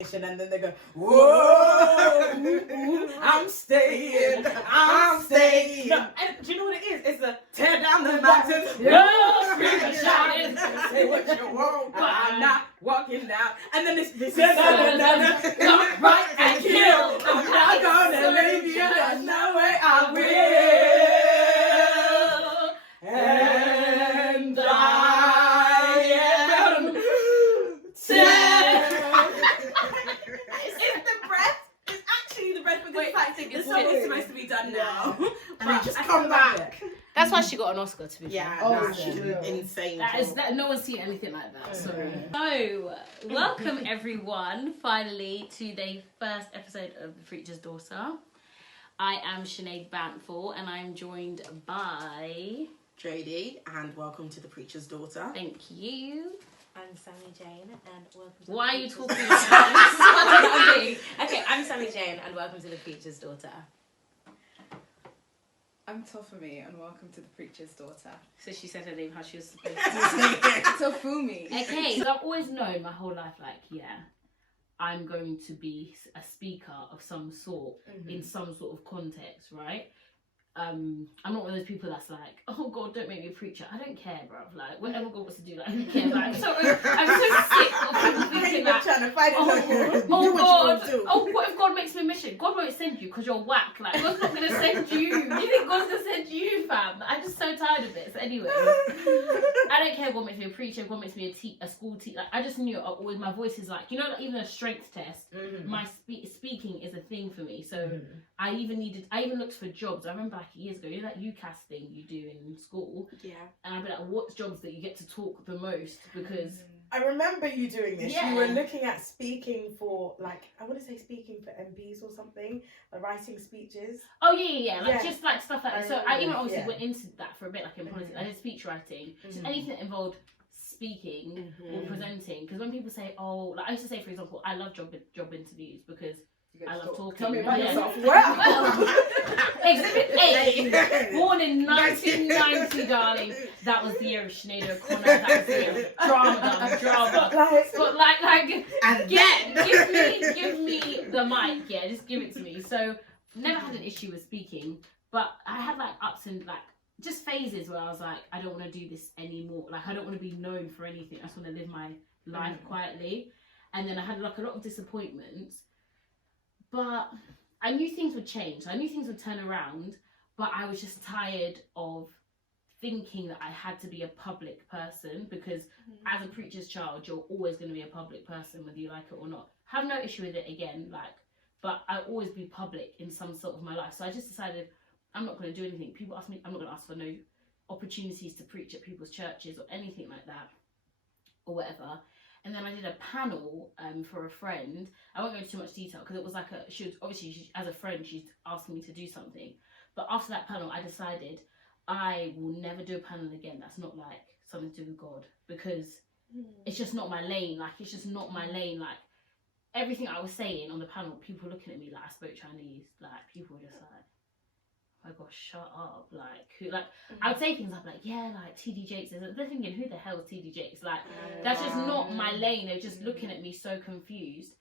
and then they go, whoa, I'm staying. No, and do you know what it is? It's the tear down the mountain. Say what you want, but I'm not walking down. And then this is right and kill. I'm not gonna leave you. There's no way I will. And I am It's the breath. It's actually the breath because the song is supposed to be done now. And it just come back. That's why she got an Oscar, to be fair. Yeah, she's insane. No one's seen anything like that. Sorry. So, welcome everyone, finally, to the first episode of The Preacher's Daughter. I am Sinead Bantful, and I'm joined by... JD, and welcome to The Preacher's Daughter. Thank you. I'm Sammy Jane, and welcome to Why are you talking Okay, I'm Sammy Jane, and welcome to The Preacher's Daughter. I'm Tofumi, and welcome to The Preacher's Daughter. So she said her name how she was supposed to say Tofumi. Okay, so I've always known my whole life, I'm going to be a speaker of some sort in some sort of context, right? I'm not one of those people that's like, oh God, don't make me a preacher. I don't care, bruv. Like, whatever God wants to do, like, I don't care. Like, I'm so sick of people thinking that, trying to fight oh God, what if God makes me a mission? God won't send you because you're whack. Like, God's not going to send you. You think God's going to send you, fam? I'm just so tired of it. So anyway, I don't care if God makes me a preacher, if God makes me a school teacher. Like, I just knew always my voice is like, you know, like, even a strength test, my speaking is a thing for me. So I even looked for jobs. I remember like years ago, you know that UCAS thing you do in school? Yeah. And I'd be like, what's jobs that you get to talk the most? Because I remember you doing this. Yeah. You were looking at speaking for, like, I want to say speaking for MPs or something, writing speeches. oh yeah, like just like stuff like that. So I even obviously yeah. went into that for a bit, like in politics. I did speech writing, just anything that involved speaking or presenting. Because when people say, oh, like I used to say, for example, I love job interviews because I love talking. Tell me about yourself. Well, Exhibit A, born in 1990, darling. That was the year of Sinead O'Connor. That was the year of drama. But like, And give me the mic. Yeah, just give it to me. So never had an issue with speaking, but I had like ups and like just phases where I was like, I don't want to do this anymore. Like, I don't want to be known for anything. I just want to live my life quietly. And then I had like a lot of disappointments. But I knew things would change. I knew things would turn around, but I was just tired of thinking that I had to be a public person because as a preacher's child, you're always going to be a public person whether you like it or not. Have no issue with it again, but I'll always be public in some sort of my life. So I just decided I'm not going to do anything. People ask me, I'm not going to ask for no opportunities to preach at people's churches or anything like that or whatever. And then I did a panel for a friend. I won't go into too much detail because it was like as a friend, she's asking me to do something. But after that panel, I decided I will never do a panel again. That's not like something to do with God because it's just not my lane. Like, it's just not my lane. Like, everything I was saying on the panel, people were looking at me like I spoke Chinese. Like, people were just like, oh my gosh, shut up. I would say things like TD Jakes. They're thinking, who the hell is TD Jakes? Like, that's just not my lane. They're just looking at me so confused.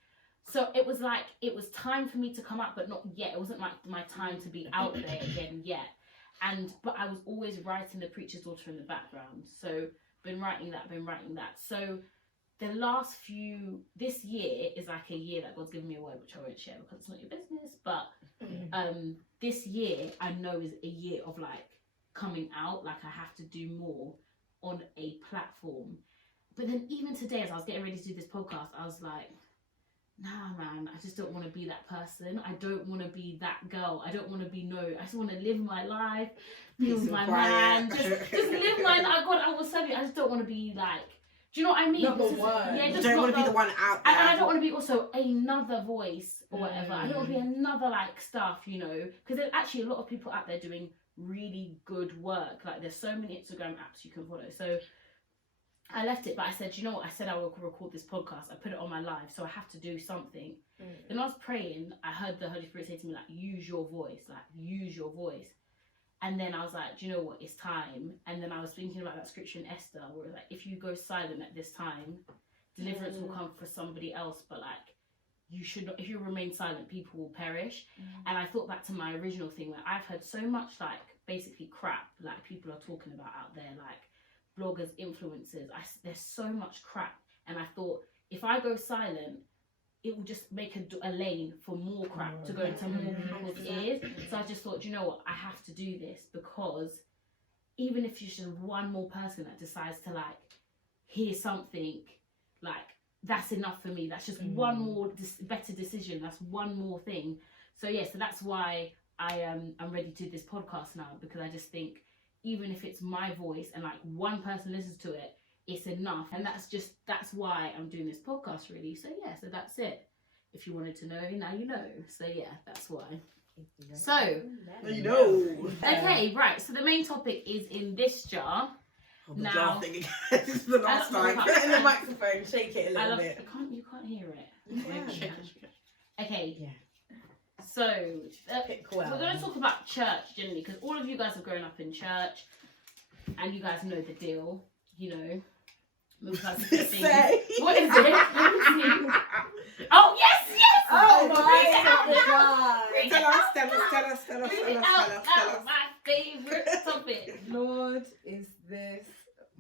So it was like, it was time for me to come out, but not yet. It wasn't my time to be out there again yet. But I was always writing The Preacher's Daughter in the background. So been writing that. So this year is like a year that God's given me a word, which I won't share because it's not your business. But this year I know is a year of like coming out. Like, I have to do more on a platform. But then even today, as I was getting ready to do this podcast, I was like, nah, man, I just don't want to be that person. I don't want to be that girl. I don't want to be I just want to live my life, be with my man, just live my life. God, I will serve you. I just don't want to be like, do you know what I mean? Number one. Yeah, you don't want to be the one out there. And I don't want to be also another voice or whatever. I don't want to be another like stuff, you know, because there's actually a lot of people out there doing really good work. Like, there's so many Instagram apps you can follow. So I left it, but I said, you know what? I said I will record this podcast. I put it on my live, so I have to do something. Then I was praying. I heard the Holy Spirit say to me, like, use your voice. Like, use your voice. And then I was like, do you know what? It's time. And then I was thinking about that scripture in Esther where like, if you go silent at this time, deliverance will come for somebody else. But like, you should not, if you remain silent, people will perish. And I thought back to my original thing where I've heard so much like basically crap like people are talking about out there, like bloggers, influencers. There's so much crap, and I thought if I go silent, it will just make a lane for more crap to go into more people's ears. So I just thought, you know what, I have to do this, because even if you're just one more person that decides to like hear something, like that's enough for me. That's just one more better decision. That's one more thing. So yeah, so that's why I'm ready to do this podcast now, because I just think even if it's my voice and like one person listens to it, it's enough. And that's why I'm doing this podcast, really. So yeah, so that's it. If you wanted to know, now you know. So yeah, that's why. So You know. okay, right, so the main topic is in this jar. I'm Now- laughing again. This is the last I love time. the Put it in the microphone, shake it a I little love bit. you can't hear it. Yeah. Okay, Yeah. so Pick well. we're going to talk about church generally, because all of you guys have grown up in church and you guys know the deal, you know. Move past the things. Say. What is it? Let me see. Oh, yes! Oh Read it out loud. God. Read Tell it us, out tell us, loud. tell us, tell us, Read tell it us, out tell us, tell loud. us. My favourite topic. Lord, is this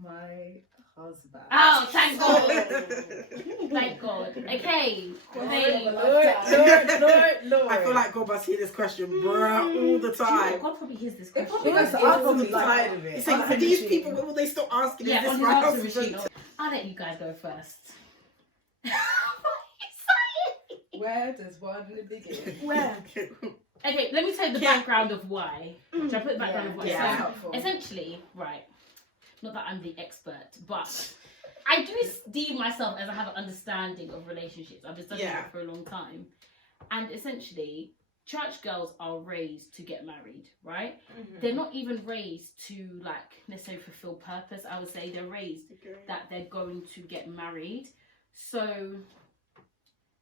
my husband? Oh, thank God. Thank God. Okay. They, Lord. I feel like God must hear this question, bruh, all the time. God probably hears this It question. probably goes to All answer the me like, time. of it. He's saying, for these people, when will they stop asking, Yeah, is this on my his answer husband? machine. I'll let you guys go first. Where does one begin? Where? Okay, let me tell you the background of why. Shall I put the background of why? Yeah. So, Helpful. essentially, right, not that I'm the expert, but I do deem myself as I have an understanding of relationships. I've been studying Yeah. it for a long time. And essentially, church girls are raised to get married, right? They're not even raised to, like, necessarily fulfill purpose, I would say. They're raised that they're going to get married. So,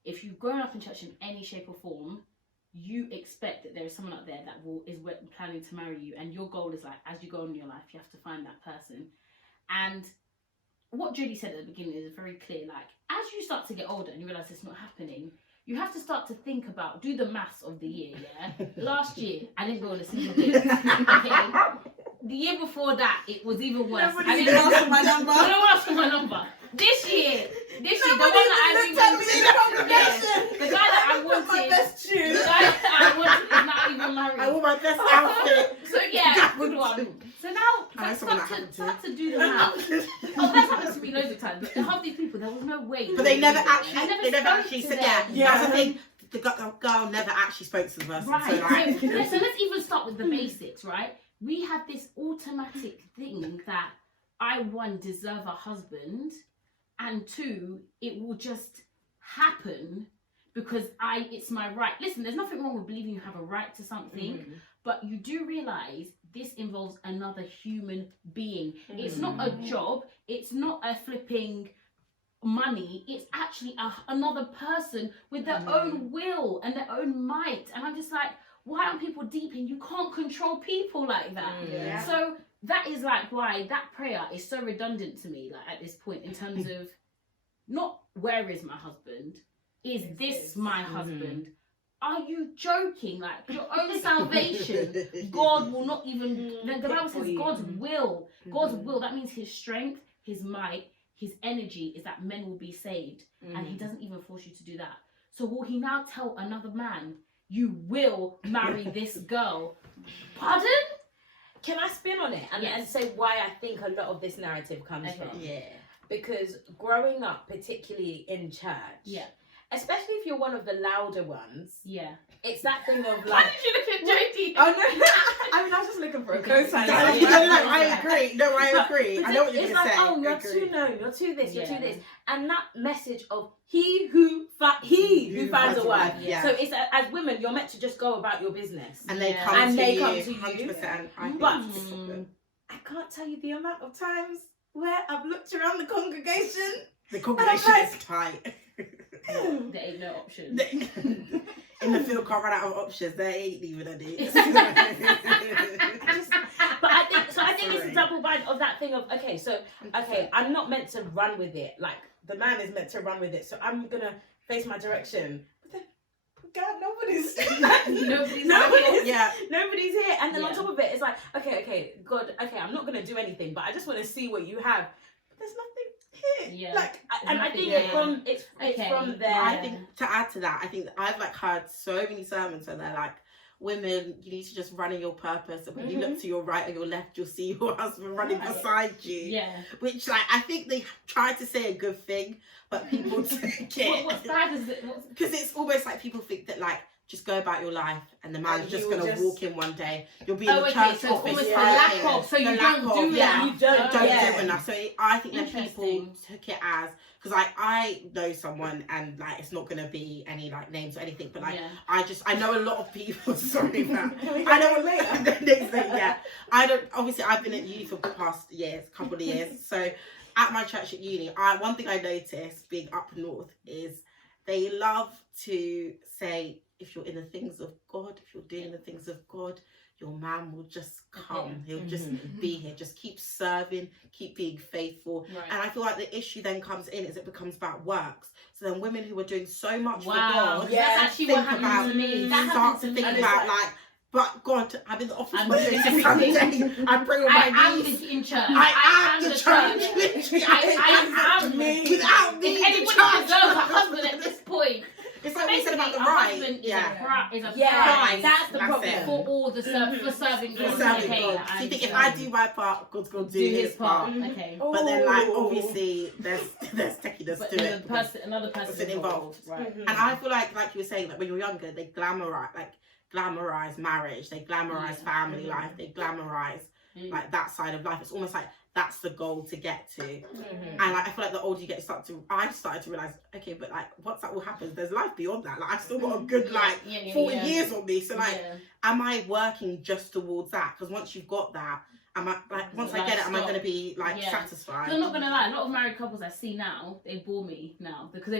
if you've grown up in church in any shape or form, you expect that there is someone out there that is planning to marry you, and your goal is like, as you go on in your life, you have to find that person. And what Judy said at the beginning is very clear. Like, as you start to get older and you realize it's not happening, you have to start to think about, do the maths of the year. Yeah, last year I didn't go on a single date. Okay, the year before that it was even worse. Nobody I even didn't asked for my number. No one asked for my number. This year, the one Nobody that even tell me in the congregation. the guy that I Put my wanted, best the shoes. guy that I wanted is not even married. I wore my best outfit. So yeah, good one. So now I know let's someone that happened to. start to do the math. Oh, that's happened to me loads of times. But half these people, there was no way. But they never I actually, never they never spoke actually to said, them. yeah, that's the thing. The girl never actually spoke to the person. Right. So like, So let's even start with the basics, right? We have this automatic thing that I, one, deserve a husband, and two, it will just happen because it's my right. Listen, there's nothing wrong with believing you have a right to something, but you do realise this involves another human being. It's not a job. It's not a flipping money. It's actually another person with their own will and their own might. And I'm just like, why aren't people deep in? You can't control people like that. Yeah. So that is like why that prayer is so redundant to me, like at this point, in terms of not where is my husband, is this my husband? Are you joking? Like your own salvation, God will not even. The Bible says God's will. God's will. That means His strength, His might, His energy is that men will be saved, and He doesn't even force you to do that. So will He now tell another man, you will marry this girl? Pardon? Can I spin on it and say why I think a lot of this narrative comes from? yeah. Because growing up, particularly in church, especially if you're one of the louder ones, it's that thing of Why like. did you look at Jodie? Oh no! I mean, I was just looking for a co-sign. No, I agree. No, I agree. I know what you're It's going to like, say. oh, you're Agree. too known, you're too this, you're too Yeah. this, and that message of he who finds a wife. Yeah. So it's as women, you're meant to just go about your business, And they Yeah. come And to they you. come to you. 100%. I think But- it's a problem. I can't tell you the amount of times where I've looked around the congregation. The congregation is tight. There ain't no option. In the field, can't run out of options. There ain't even any. But I think it's a double bind of that thing of okay, I'm not meant to run with it. Like the man is meant to run with it, so I'm gonna face my direction. Nobody's Nobody's here. And then on Yeah. top of it, it's like, okay, God, okay, I'm not gonna do anything, but I just want to see what you have. But there's nothing here. Yeah. Like, and I think Yeah. it's Okay. from there. I think to add to that, I think that I've like heard so many sermons where they're like, women, you need to just run in your purpose, and when you look to your right or your left, you'll see your husband running beside you. Yeah. Which, like, I think they try to say a good thing, but people take it. What's bad is that Because it's almost like people think that, like, just go about your life and the man's And just you going will to just- walk in one day. You'll be in the okay, church so it's office. almost the praying. lack of, so The you lack don't of, do yeah. it. You don't Don't Yeah. do enough. So I think that people Interesting. took it as, because like I know someone, and like it's not gonna be any like names or anything, but like Yeah. I know a lot of people. Sorry, man. Can we I get know it later? Next thing, yeah. I don't. Obviously, I've been at uni for the past couple of years. So at my church at uni, one thing I noticed being up north is they love to say, if you're in the things of God, if you're doing the things of God, your man will just come. Okay. He'll just be here. Just keep serving, keep being faithful. Right. And I feel like the issue then comes in is it becomes about works. So then women who are doing so much Wow. for God, Yeah. That's actually think what happened about- to me. That start happened to to think me. And it's about like- like, but God, I'm in the office I'm Monday doing to everything. Sunday. I pray on my I am knees. in church. I am the church. Literally, I am me. Without me, If the anybody church. deserves a husband at this point, It's like we said about the a right. husband is Yeah. is a Yeah, prize that's the That's problem. it. for all the for serving For God. serving Okay, God. So you think if I do my part, God's going to do his part. Okay. But then, like, Oh. obviously, there's techiness But to there's it. another person Person involved. involved. Right. And I feel like you were saying, that when you're younger, they glamorize marriage, they glamorize family life, they glamorize like that side of life. It's almost like that's the goal to get to. And like I feel like the older you get, I started to realize, okay, but like once that all happens, there's life beyond that. Like I've still got a good 40 years on me. So like, am I working just towards that? Because once you've got that, am I like once I get it, am I going to be like satisfied? I'm not gonna lie, a lot of married couples I see now, they bore me now because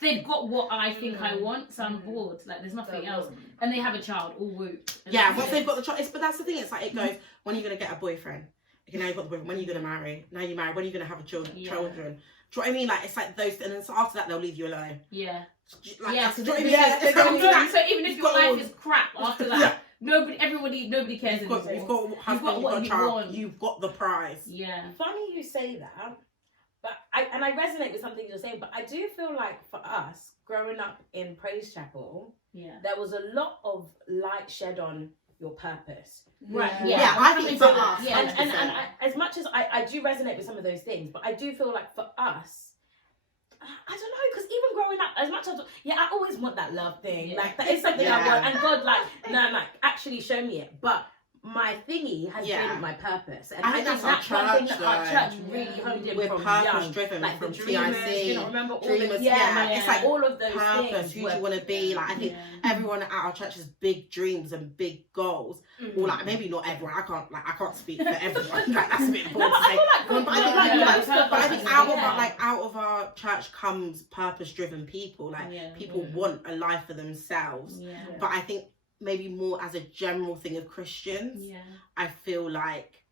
they've got what I think I want, so I'm bored. Like there's nothing else, and they have a child, all whoop. Yeah, once they've got the child, but that's the thing. It's like it goes. When are you gonna get a boyfriend? Okay, now you've got the boyfriend. When are you gonna marry? Now you marry. When are you gonna have children? Do you know what I mean? Like it's like those, and then so after that they'll leave you alone. Yeah. Like, Yeah. that's, So, do you know what I mean? so even if your You've got life is crap after that, nobody cares You've got anymore. husband, you've what got you child, want. you've got the prize. Yeah. Funny you say that, but I resonate with something you're saying, but I do feel like for us, growing up in Praise Chapel, there was a lot of light shed on your purpose. Right. Yeah, I think for us. Yeah. And as much as I do resonate with some of those things, but I do feel like for us, I don't know, because even growing up, as much as I always want that love thing. Yeah. Like that is something I want, and God, like actually show me it. But my thingy has been my purpose, and I think that's our one thing church, that our though. church really honed in We're from purpose young. driven, Like from the dreamers, TIC, you know, remember all dreamers, the it's like all of those purpose, things. who do you want to be? Like I think everyone at our church has big dreams and big goals. Or like maybe not everyone. I can't speak for everyone. Like that's a bit bold to say. But I think out of our church comes purpose driven people. Like people want a life for themselves. But I think maybe more as a general thing of Christians, I feel like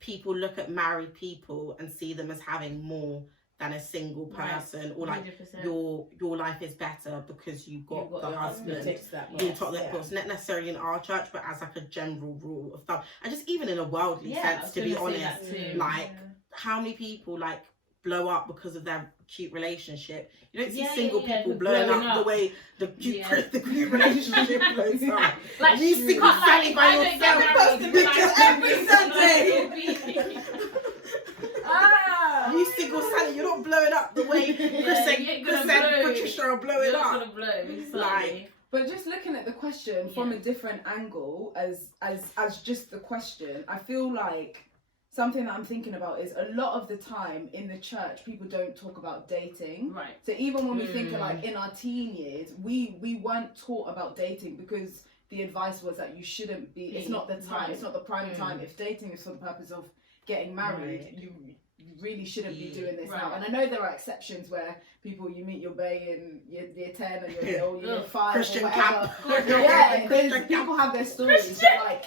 people look at married people and see them as having more than a single person, or like 100%. your life is better because you've got the husband. It's not necessarily in our church, but as like a general rule of thumb, and just even in a worldly sense, to be honest, like how many people like blow up because of their cute relationship? You don't see single people blowing up the way the cute relationship blows up. Like you single Sally by yourself every Sunday. You single Sally, you're not blowing up the way Chris and Patricia are blowing up. Like, but just looking at the question from a different angle, as just the question, I feel like something that I'm thinking about is a lot of the time in the church, people don't talk about dating. Right. So even when we think of like in our teen years, we weren't taught about dating because the advice was that you shouldn't be. It's not the time. It's not the prime time. If dating is for the purpose of getting married, you really shouldn't be doing this now. And I know there are exceptions where people, you meet your bae in year 10 and year 5 Christian or whatever. camp. Yeah, people have their stories. But like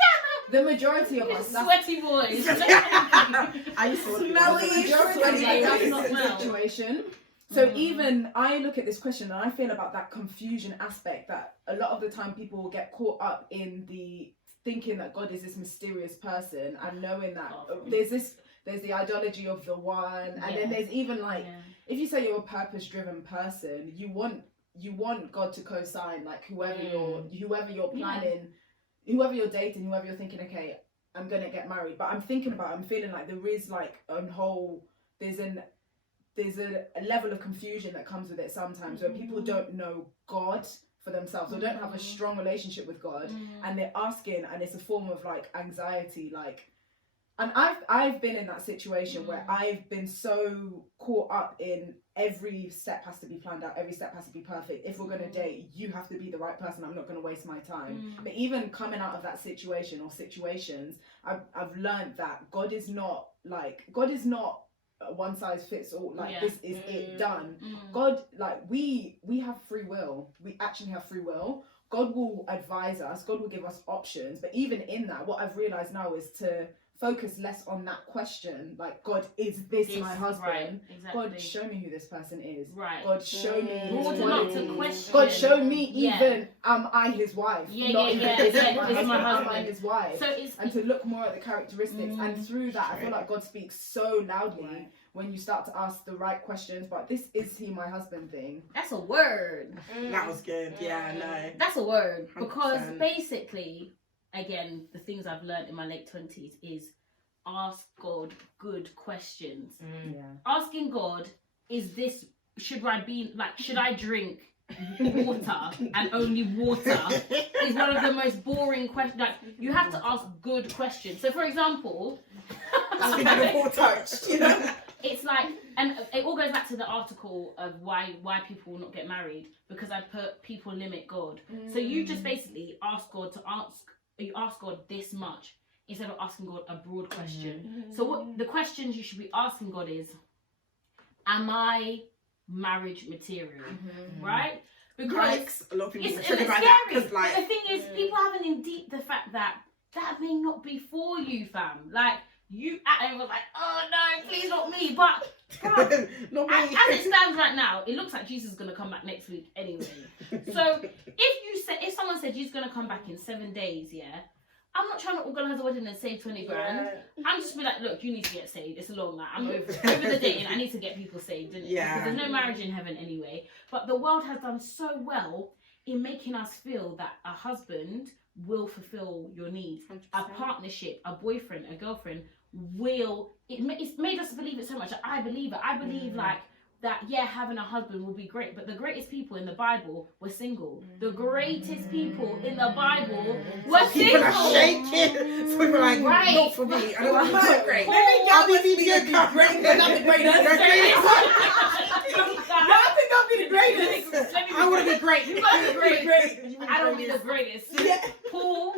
the majority of us, sweaty boys. I used to the majority of us That's in not this well. situation, So even I look at this question and I feel about that confusion aspect that a lot of the time people will get caught up in the thinking that God is this mysterious person and knowing that there's the ideology of the one, and then there's even like if you say you're a purpose-driven person, you want God to co-sign like whoever you're planning, whoever you're dating, whoever you're thinking, okay, I'm gonna get married. But I'm feeling like there is like there's a level of confusion that comes with it sometimes where people don't know God for themselves or don't have a strong relationship with God, and they're asking, and it's a form of like anxiety, like. And I've been in that situation where I've been so caught up in every step has to be planned out, every step has to be perfect. If we're going to date, you have to be the right person. I'm not going to waste my time. But even coming out of that situation or situations, I've learned that God is not one size fits all. Like this is it done. God, like we have free will. We actually have free will. God will advise us. God will give us options. But even in that, what I've realized now is to focus less on that question, like, God, is this my husband? Right, exactly. God, show me who this person is. Right. God, show me his not to question. God, show me even, am I his wife? Is Am my I husband his wife? So it's, and to look more at the characteristics, and through that, I feel like God speaks so loudly when you start to ask the right questions, but this is he my husband thing. That's a word. That was good. Yeah, no. That's a word. 100%. Because basically, again, the things I've learned in my late 20s is ask God good questions. Asking God, should I drink water and only water is one of the most boring questions. Like, you have to ask good questions. So for example, it's like, and it all goes back to the article of why people will not get married, because I put people limit God. So you just basically ask God this much instead of asking God a broad question. So what the questions you should be asking God is, am I marriage material? Right? Because a lot of people it's triggered by scary. that, 'cause, like, But the thing is, people haven't in deep the fact that may not be for you, fam. Like, you and was like, oh no, please not me. But not me. as it stands right now, it looks like Jesus is gonna come back next week anyway. So if someone said Jesus gonna come back in 7 days, I'm not trying to organise a wedding and save 20 grand. I'm just be like, look, you need to get saved. It's a long night. I'm over the dating. I need to get people saved. Because there's no marriage in heaven anyway. But the world has done so well in making us feel that a husband will fulfill your needs. 100%. A partnership, a boyfriend, a girlfriend it's made us believe it so much. I believe it. I believe that having a husband will be great, but the greatest people in the Bible were single. The greatest people in the Bible were single. People are shaking. So people are like, not for me. I don't want to be great. I'll be mediocre. Great, but not the greatest. I think I'll be the greatest. I want to be great. You gotta be great. I don't be the greatest. Paul,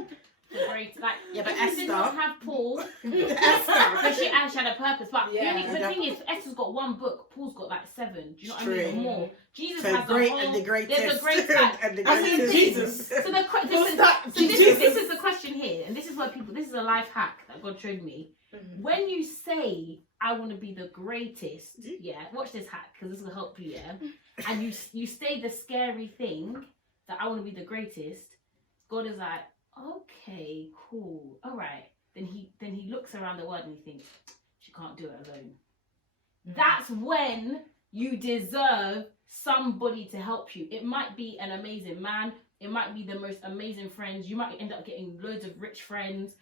the great, like, but if Esther did not have Paul, Esther. but she actually had a purpose. But the thing is, Esther's got one book, Paul's got like 7. Do you know what I mean? Or more. Jesus has great a whole. and the greatest. There's a great type. And the greatest. Jesus. So this is the question here, and this is what people. This is a life hack that God showed me. When you say, I want to be the greatest, watch this hack because this will help you, and you say the scary thing that I want to be the greatest, God is like, okay, cool, all right. Then he looks around the world and he thinks, she can't do it alone. That's when you deserve somebody to help you. It might be an amazing man, it might be the most amazing friends, you might end up getting loads of rich friends.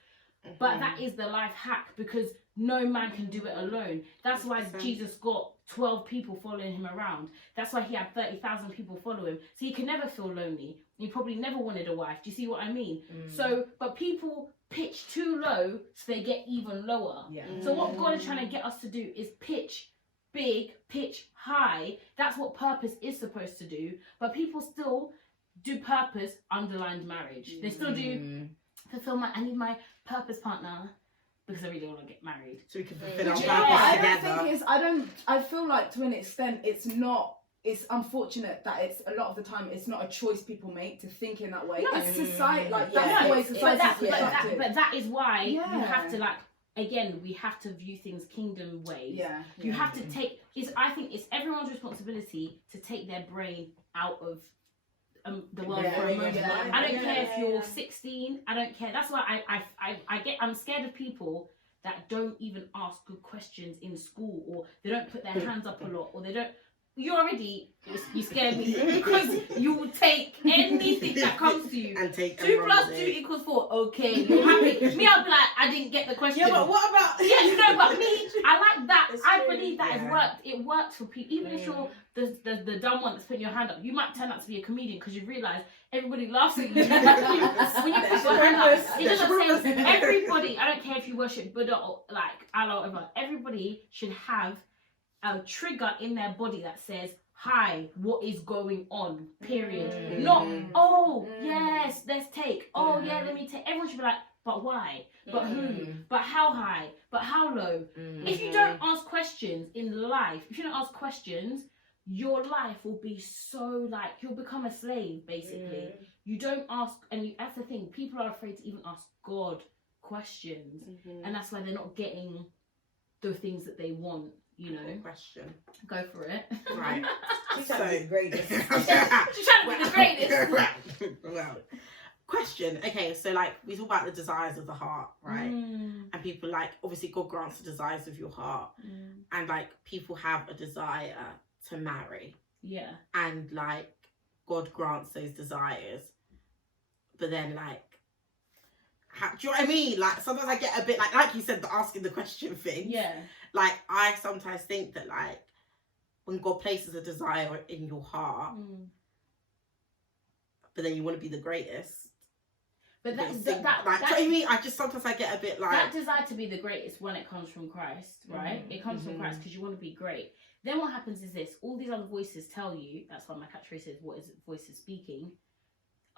But that is the life hack, because no man can do it alone. That's why Jesus got 12 people following him around. That's why he had 30,000 people follow him. So he could never feel lonely. He probably never wanted a wife. Do you see what I mean? So, but people pitch too low so they get even lower. So what God is trying to get us to do is pitch big, pitch high. That's what purpose is supposed to do. But people still do purpose underlined marriage. They still do fulfillment. I need my purpose partner because I really want to get married. So we can fulfill our purpose together. I feel like to an extent it's unfortunate that it's a lot of the time it's not a choice people make to think in that way. It's society, like that's the way society is. But that is why you have to, like, again, we have to view things kingdom ways. Yeah. You have to take. I think it's everyone's responsibility to take their brain out of the world for a moment. I don't care if you're 16. I don't care. That's why I'm scared of people that don't even ask good questions in school, or they don't put their hands up a lot, or they don't. You scare me because you will take anything that comes to you. And take 2 + 2 = 4. Okay, you're happy. Me, I'll be like, I didn't get the question. Yeah, but what about? Yeah, no, but me, I like that. It's I true, believe that yeah. it worked. It works for people. Even if you're the dumb one that's putting your hand up, you might turn out to be a comedian because you realise everybody laughs at you when you put your hand up. It doesn't say everybody. I don't care if you worship Buddha or like Allah or whatever. Everybody should have a trigger in their body that says, hi, what is going on? Period. Not, oh, yes, let's take. Oh, yeah, let me take. Everyone should be like, but why? But who? But how high? But how low? If you don't ask questions in life, if you don't ask questions, your life will be so like, you'll become a slave, basically. You don't ask, and that's the thing, people are afraid to even ask God questions. And that's why they're not getting the things that they want. You know, question. Go for it. Right. She's trying to be the greatest. She's trying to be the greatest. Well, question. Okay, so like we talk about the desires of the heart, right? And people like, obviously God grants the desires of your heart, and like people have a desire to marry. Yeah. And like God grants those desires, but then like, do you know what I mean? Like sometimes I get a bit like you said, the asking the question thing. Yeah. Like I sometimes think that like when God places a desire in your heart, but then you want to be the greatest. But that like, do you know what I mean? I just sometimes I get a bit like that desire to be the greatest when it comes from Christ, right? It comes from Christ because you want to be great. Then what happens is this: all these other voices tell you. That's why my catchphrase is, "What is it? Voices speaking?"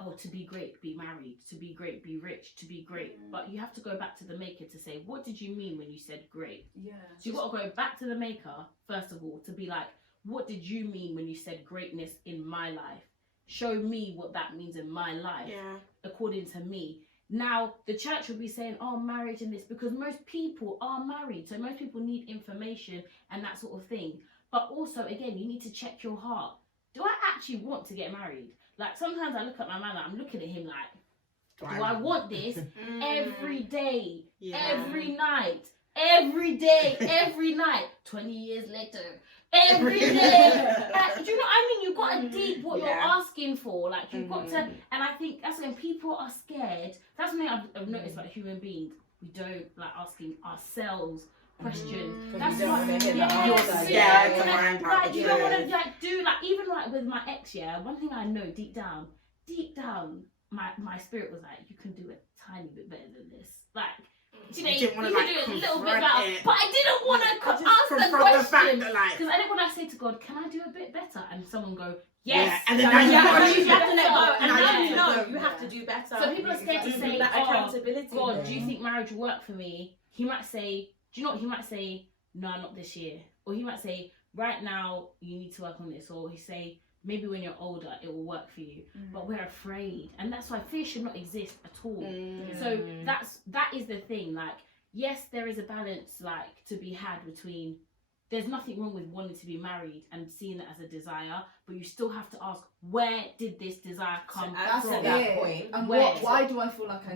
Oh, to be great, be married. To be great, be rich. To be great. But you have to go back to the maker to say, what did you mean when you said great? Yeah. So you've got to go back to the maker, first of all, to be like, what did you mean when you said greatness in my life? Show me what that means in my life, according to me. Now, the church will be saying, oh, marriage and this, because most people are married. So most people need information and that sort of thing. But also, again, you need to check your heart. Do I actually want to get married? Like, sometimes I look at my man, I'm looking at him like, do I want this every day, every night, every day, every night, 20 years later, every day? Do you know what I mean? You've got to deep what you're asking for. Like, you've got to, and I think that's when people are scared. That's something I've noticed about human beings. We don't like asking ourselves questions. That's why you don't want to like do like, even like with my ex, one thing I know deep down my spirit was like, you can do it a tiny bit better than this, like, you know, you can do it a little bit better, but I didn't want to ask the question because I didn't want to say to God, can I do a bit better, and someone go, yes, and then you have to let go, and now you have to do better. So people are scared to say, accountability. God, do you think marriage will work for me? He might say, do you know what he might say? No, not this year. Or he might say, right now you need to work on this. Or he say, maybe when you're older it will work for you. But we're afraid, and that's why fear should not exist at all. So that is the thing. Like, yes, there is a balance like to be had between. There's nothing wrong with wanting to be married and seeing it as a desire, but you still have to ask, where did this desire come from? At that point, and why do I feel like I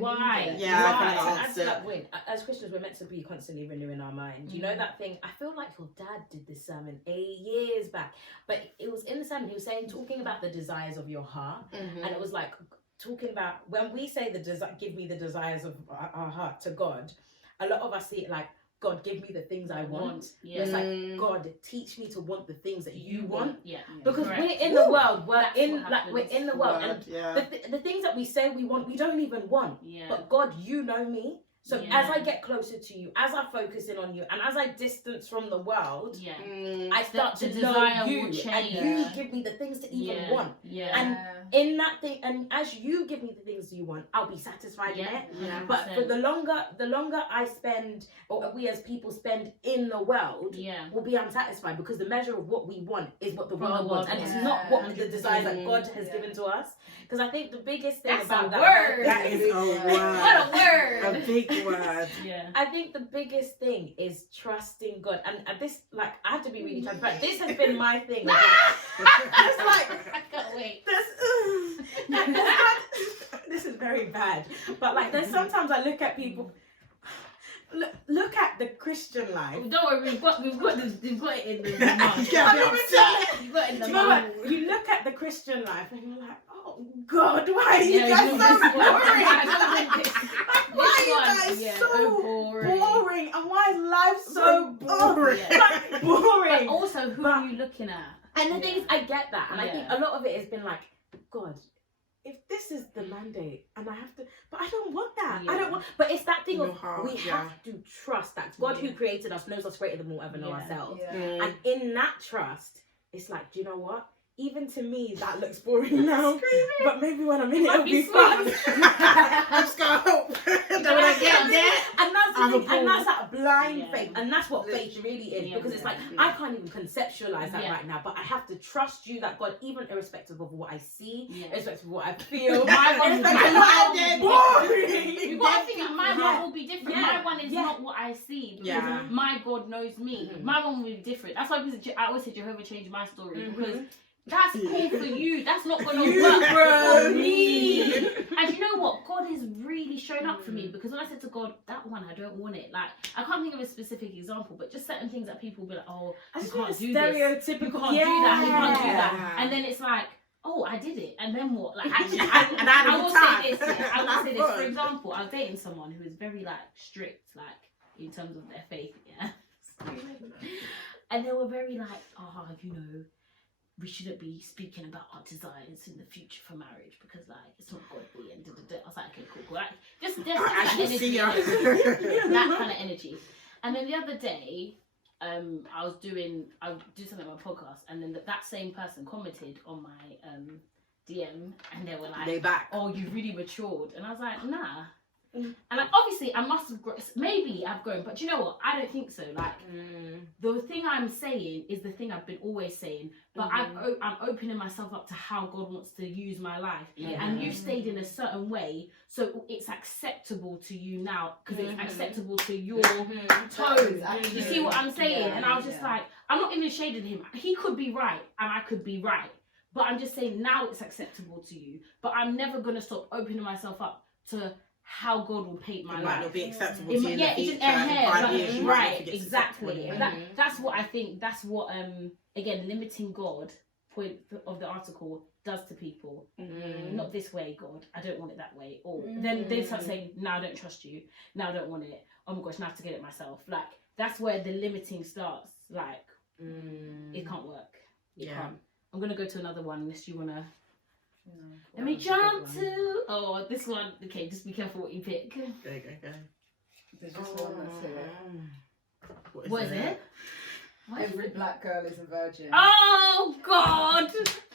need it? At that point, as Christians, we're meant to be constantly renewing our mind. You know that thing? I feel like your dad did this sermon 8 years back, but it was in the sermon. He was talking about the desires of your heart, and it was like talking about when we say give me the desires of our heart to God. A lot of us see it like, God, give me the things I want. It's like, God, teach me to want the things that you want. Because we're in the world. We're in the world, and the things that we say we want, we don't even want. But God, you know me. So as I get closer to you, as I focus in on you, and as I distance from the world, I start to know you, and you give me the things to even want. And in that thing, and as you give me the things you want, I'll be satisfied in it. But for the longer I spend, or we as people spend in the world, we'll be unsatisfied, because the measure of what we want is what the world wants, and it's not what the desires that God has given to us. Because I think the biggest thing about that is a word. What a word! A big Word. Yeah. I think the biggest thing is trusting God, and this, like, I have to be really transparent. This has been my thing. It's like, I can't wait. this is very bad, but like, there's sometimes I look at people. Look at the Christian life. Don't worry, we've got it in the mouth. You've got it in the You know mouth. what? You look at the Christian life and you're like, oh God, why are you Yeah, guys you so know this one. boring? Why are you This one, guys yeah, so boring. boring? And why is life so boring? Yeah. Like, boring. But also, who are you looking at? And the thing is, I get that, and I think Yeah. a lot of it has been like, God, if this is the mandate, and I have to, but I don't want that. I Yeah. don't want. But it's that thing Your of heart, we have to trust that God who created us knows us greater than we'll ever know Yeah. ourselves. Yeah. And in that trust, it's like, do you know what? Even to me, that looks boring now. But maybe when I'm in it, Might it'll be be fun. fun. I'm just gonna hope. Then when I get there, And that's the I'm thing, a and that's that blind Yeah. faith, and that's what faith really is. Yeah. Because it's like Yeah. I can't even conceptualize that Yeah. right now, but I have to trust you that God, even irrespective of what I see, Yeah. irrespective of what I feel, My one irrespective will of be what different. boring. You've got to think that my Yeah. one will be different. Yeah. My one is Yeah. not what I see because Yeah. my God knows me. Mhm. My one will be different. That's why I always say Jehovah changed my story Mhm. because that's cool for you. That's not going to You, work bro. for me. And you know what? God has really shown up for me because when I said to God, that one, I don't want it. Like, I can't think of a specific example, but just certain things that people will be like, oh, I you just can't want a do this. stereotypical. You can't do that. You can't do that. Yeah. And then it's like, oh, I did it. And then what? Like, actually, And I had a I will good time. say this. Yeah, I will say this. For Good. example, I was dating someone who was very like strict, like in terms of their faith. Yeah. And they were very like, oh, you know, we shouldn't be speaking about our desires in the future for marriage because like it's not godly and da-da-da. I was like, okay, cool. Like, just there's I that should see energy, ya. that kind of energy. And then the other day, I was doing something on my podcast, and then that same person commented on my DM, and they were like, Lay back. "Oh, you've really matured," and I was like, "Nah." And like, obviously, I must have grown. Maybe I've grown, but you know what? I don't think so. Like, the thing I'm saying is the thing I've been always saying, but I'm opening myself up to how God wants to use my life. Yeah. And you stayed in a certain way, so it's acceptable to you now because it's acceptable to your tone. You see what I'm saying? Yeah, and I was just like, I'm not even shading him. He could be right, and I could be right. But I'm just saying now it's acceptable to you. But I'm never gonna stop opening myself up to how God will paint my It might life. not be acceptable It to might- you in yeah, the it's future. just In 5 years, you might right, not think it's exactly. acceptable And anymore. that's what I think. That's what again, limiting God point of the article does to people. Not this way, God. I don't want it that way. Or then they start saying, "No, I don't trust you. No, I don't want it. Oh my gosh, now I have to get it myself." Like that's where the limiting starts. Like it can't work. It Yeah. can't. I'm gonna go to another one unless you wanna. No, Let me that's a good jump one. to this one. Okay, just be careful what you pick. Go. There's just one that's here. What is it? Every black girl is a virgin. Oh God!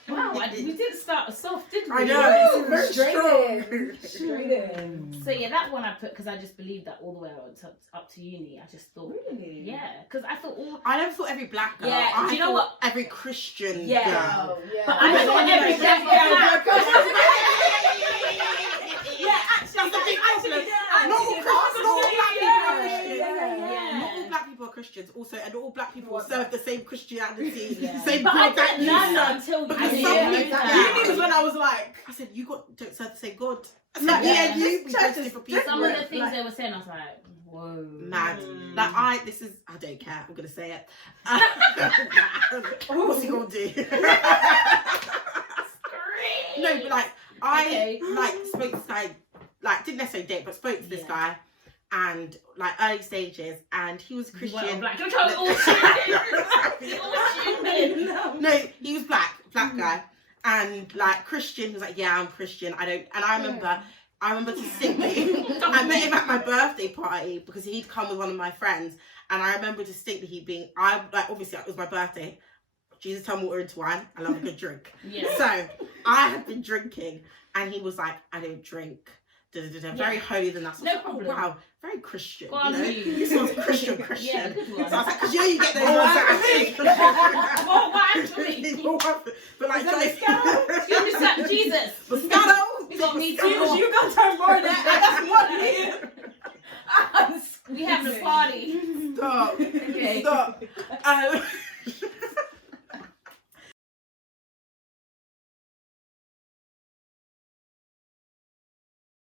Wow, we didn't start soft, did we? I know. Very It's very strong. Straight in. So yeah, that one I put because I just believed that all the way up to uni. I just thought, Really? yeah, because I thought all. I never thought every black girl. Yeah, I do you know thought what? Every Christian Yeah. girl. Oh, yeah. But I thought every black Yeah, actually, Not all black people are Christians. Also, and all black people serve the same Christianity, same But I God that didn't you learn that serve. until Because uni. some Yeah, people, exactly. uni was when I was like, I said, you don't serve the same God. I said, Yeah. yeah, you church is for people. Some of the things they were saying, I was like, whoa, Mad. Like I don't care. I'm gonna say it. What's he gonna do? No, but like I spoke to this guy, like didn't necessarily date, but spoke to this guy, and like early stages, and he was Christian. Black. You're trying to all No, he was black guy, and like Christian. He was like, yeah, I'm Christian. I remember distinctly. I met him at my birthday party because he'd come with one of my friends, and I remember distinctly obviously it was my birthday. Jesus, turn water into wine. I love a good drink. Yeah. So I had been drinking, and he was like, I don't drink. Very holy than that. So I was like, problem. Oh, wow, very Christian. Go on, you know, this one's Christian. Yeah, good one. So I was like, because you get those ones that What actually? But like, You understand Jesus? Moscato. You got me too. You got to turn more than that. That's what it is. Stop. Okay. Stop.